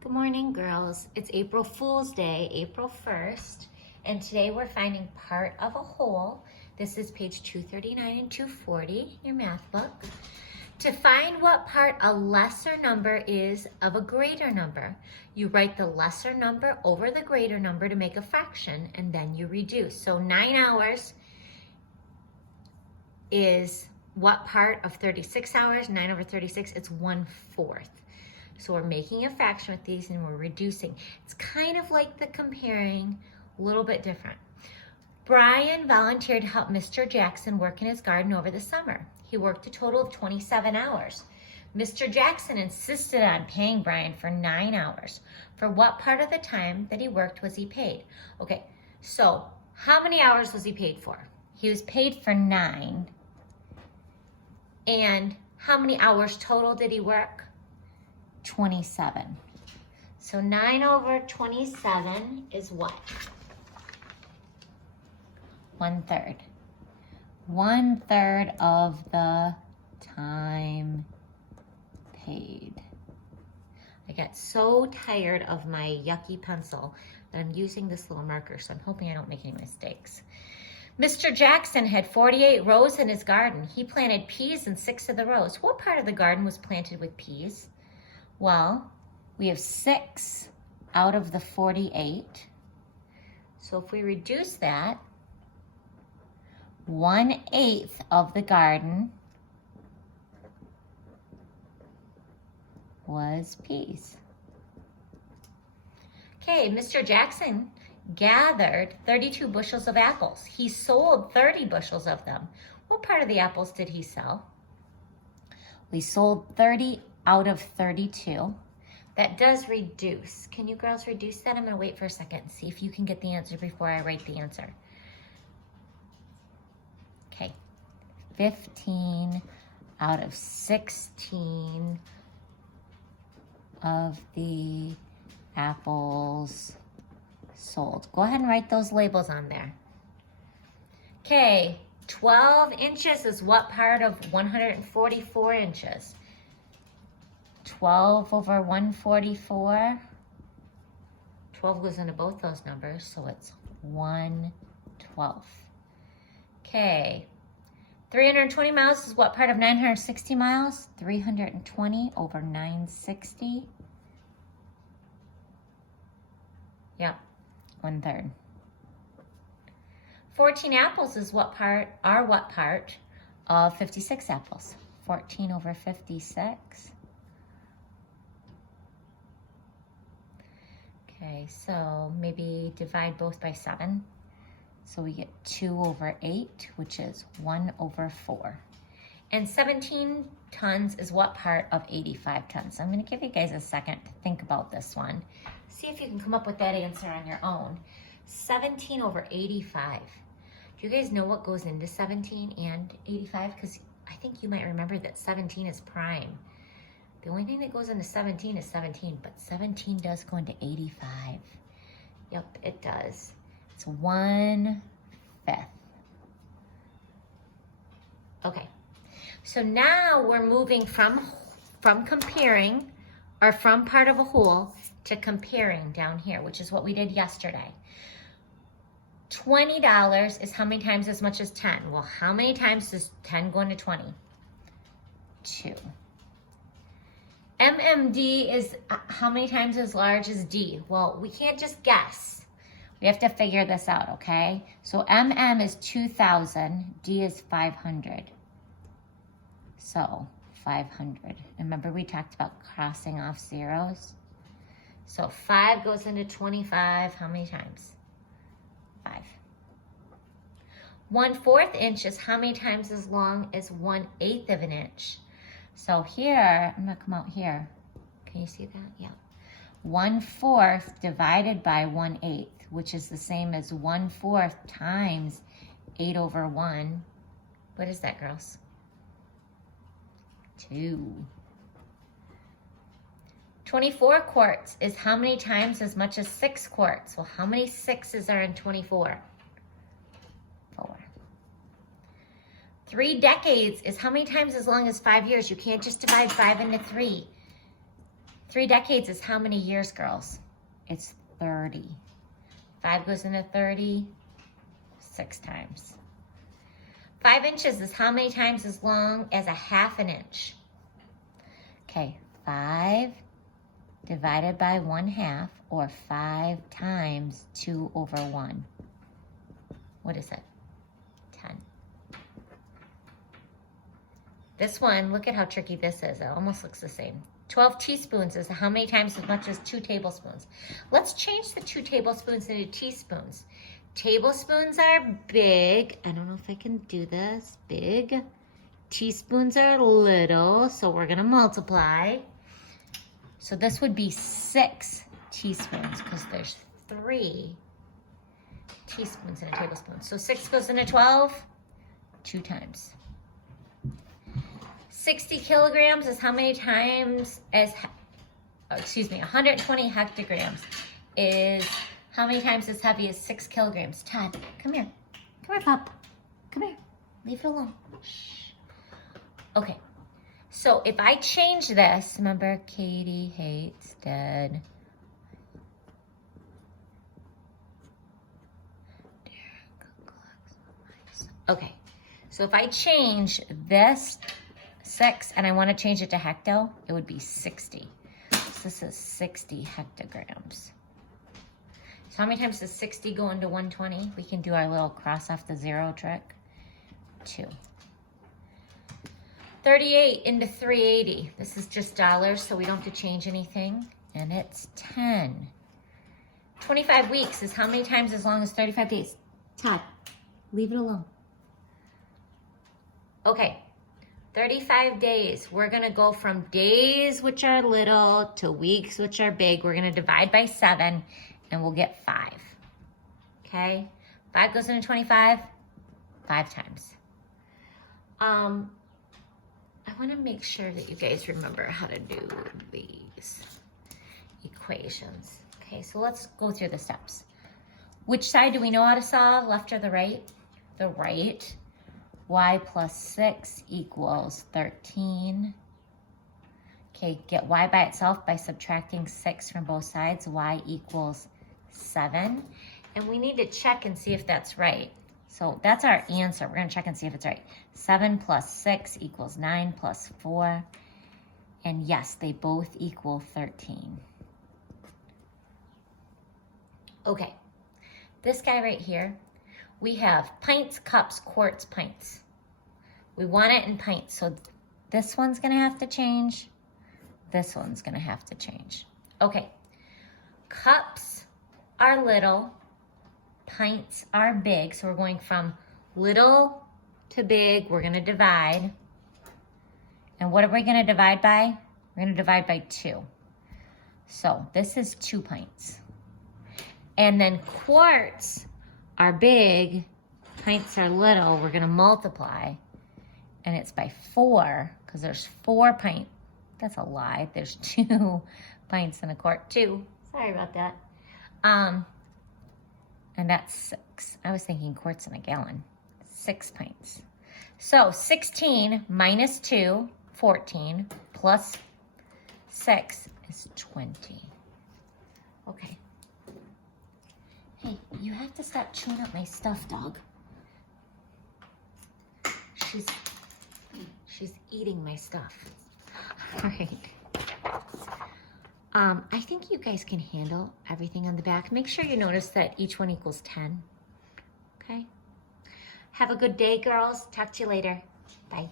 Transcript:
Good morning, girls. It's April Fool's Day, April 1st, and today we're finding part of a whole. This is page 239 and 240 in your math book. To find what part a lesser number is of a greater number, you write the lesser number over the greater number to make a fraction, and then you reduce. So 9 hours is what part of 36 hours? 9 over 36, it's 1/4. So we're making a fraction with these and we're reducing. It's kind of like the comparing, a little bit different. Brian volunteered to help Mr. Jackson work in his garden over the summer. He worked a total of 27 hours. Mr. Jackson insisted on paying Brian for 9 hours. For what part of the time that he worked was he paid? Okay, so how many hours was he paid for? He was paid for 9. And how many hours total did he work? 27. So 9 over 27 is what? 1/3. 1/3 of the time paid. I got so tired of my yucky pencil that I'm using this little marker, so I'm hoping I don't make any mistakes. Mr. Jackson had 48 rows in his garden. He planted peas in 6 of the rows. What part of the garden was planted with peas? Well, we have 6 out of the 48. So if we reduce that, 1/8 of the garden was peas. Okay, Mr. Jackson gathered 32 bushels of apples. He sold 30 bushels of them. What part of the apples did he sell? We sold 30 out of 32. That does reduce. Can you girls reduce that? I'm going to wait for a second and see if you can get the answer before I write the answer. Okay, 15 out of 16 of the apples sold. Go ahead and write those labels on there. Okay, 12 inches is what part of 144 inches? 12 over 144. 12 goes into both those numbers, so it's 1/12. Okay, 320 miles is what part of 960 miles? 320 over 960. Yep, 1/3. 14 apples is what part of 56 apples? 14 over 56. Okay, so maybe divide both by 7. So we get 2 over 8, which is 1/4. And 17 tons is what part of 85 tons? So I'm going to give you guys a second to think about this one. See if you can come up with that answer on your own. 17 over 85. Do you guys know what goes into 17 and 85? Because I think you might remember that 17 is prime. The only thing that goes into 17 is 17, but 17 does go into 85. Yep, it does. It's 1/5. Okay, so now we're moving from comparing, or from part of a whole, to comparing down here, which is what we did yesterday. $20 is how many times as much as 10? Well, how many times does 10 go into 20? 2. MMD is how many times as large as D? Well, we can't just guess. We have to figure this out, okay? So MM is 2,000, D is 500. So 500. Remember we talked about crossing off zeros? So 5 goes into 25, how many times? 5. 1/4 inch is how many times as long as 1/8 of an inch? So here, I'm gonna come out here. Can you see that? Yeah. 1/4 divided by 1/8, which is the same as 1/4 times 8 over 1. What is that, girls? 2. 24 quarts is how many times as much as 6 quarts? Well, how many 6s are in 24? 4. 3 decades is how many times as long as 5 years? You can't just divide 5 into 3. 3 decades is how many years, girls? It's 30. 5 goes into 30, 6 times. 5 inches is how many times as long as a half an inch? Okay, 5 divided by 1/2, or 5 times 2/1. What is it? 10. This one, look at how tricky this is. It almost looks the same. 12 teaspoons is how many times as much as 2 tablespoons? Let's change the 2 tablespoons into teaspoons. Tablespoons are big. I don't know if I can do this. Big. Teaspoons are little, so we're gonna multiply. So this would be 6 teaspoons because there's 3 teaspoons in a tablespoon. So 6 goes into 12, 2 times. 60 kilograms is how many times as, 120 hectograms is how many times as heavy as 6 kilograms? Todd, come here. Come here, pup. Come here. Leave it alone. Shh. Okay. So if I change this, remember Katie hates dead. Okay. So if I change this 6 and I want to change it to hecto, it would be 60. So this is 60 hectograms. So how many times does 60 go into 120? We can do our little cross off the 0 trick. 2. 38 into 380. This is just dollars, so we don't have to change anything. And it's 10. 25 weeks is how many times as long as 35 days? Todd, leave it alone. Okay, 35 days. We're gonna go from days, which are little, to weeks, which are big. We're gonna divide by 7, and we'll get 5. Okay, 5 goes into 25, 5 times. I wanna make sure that you guys remember how to do these equations. Okay, so let's go through the steps. Which side do we know how to solve, left or the right? The right. Y plus 6 equals 13. Okay, get y by itself by subtracting 6 from both sides. Y equals 7. And we need to check and see if that's right. So that's our answer. We're going to check and see if it's right. 7 plus 6 equals 9 plus 4. And yes, they both equal 13. Okay, this guy right here, we have pints, cups, quarts, pints. We want it in pints, so this one's gonna have to change. This one's gonna have to change. Okay, cups are little, pints are big, so we're going from little to big. We're gonna divide. And what are we gonna divide by? We're gonna divide by 2. So this is 2 pints. And then quarts are big, pints are little. We're gonna multiply, and it's by 4, because there's 4 pints. That's a lie. There's 2 pints in a quart, 2. Sorry about that. And that's 6. I was thinking quarts in a gallon. 6 pints. So 16 minus 2, 14, plus 6 is 20. Okay. Hey, you have to stop chewing up my stuff, dog. She's eating my stuff. All right. I think you guys can handle everything on the back. Make sure you notice that each one equals 10. Okay? Have a good day, girls. Talk to you later. Bye.